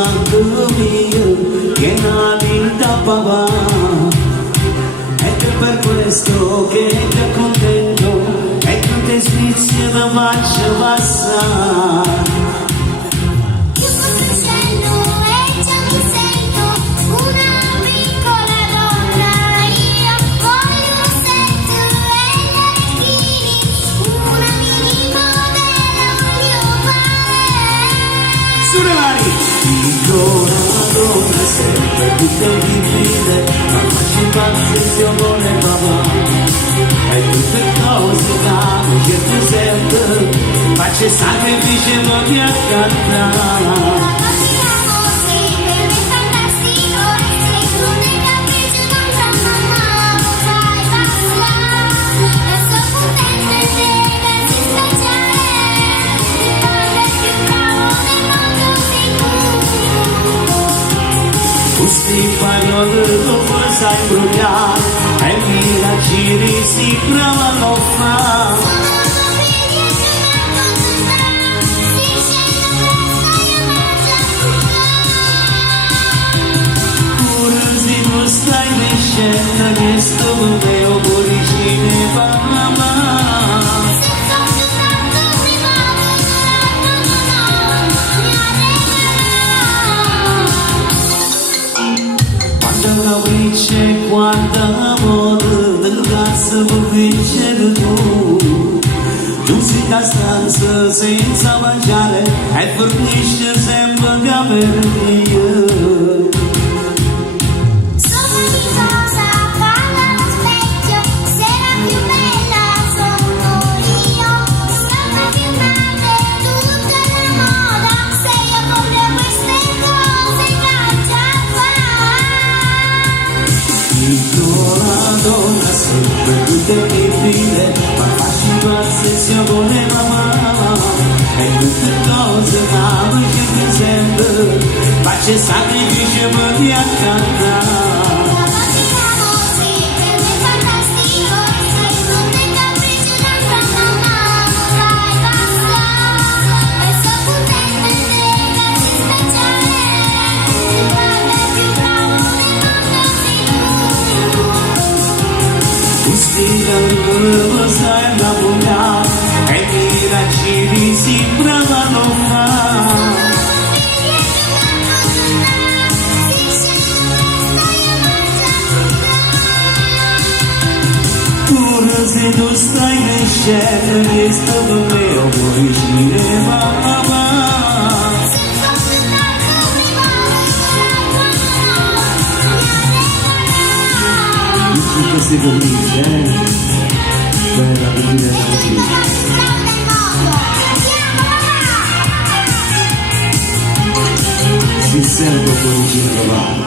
santo mio che navi da papà, ed è per questo che ti contento e tutte sfizie da faccio passare. Sulle mani! Piccola donna sempre tutta divide, ma faccio pazzi se io vuole papà. E tutte cose che tu senti, faccio sacrificio ma ti accanta. Questi parole dopo sai bruciare e mi la giri si provano a fare. Pure se tu stai crescendo che sto mio cuoricino fa la mano. La vince quanta amore del cazzo può vincere tu. Tu sei da stanza senza mangiare e fornisce sempre che per Dio. Piccola donna sempre tutte divide, ma faccio pazzi se io vuole mamma. E tutte cose che ti sento, faccio sacrificio per ti accantare. Questi lo sai la buona e mi la giri si provano a fare. Pure se tu stai crescendo questo mio cuoricino va. Questi felici, bella bellina così. Si sente cuoricino papà.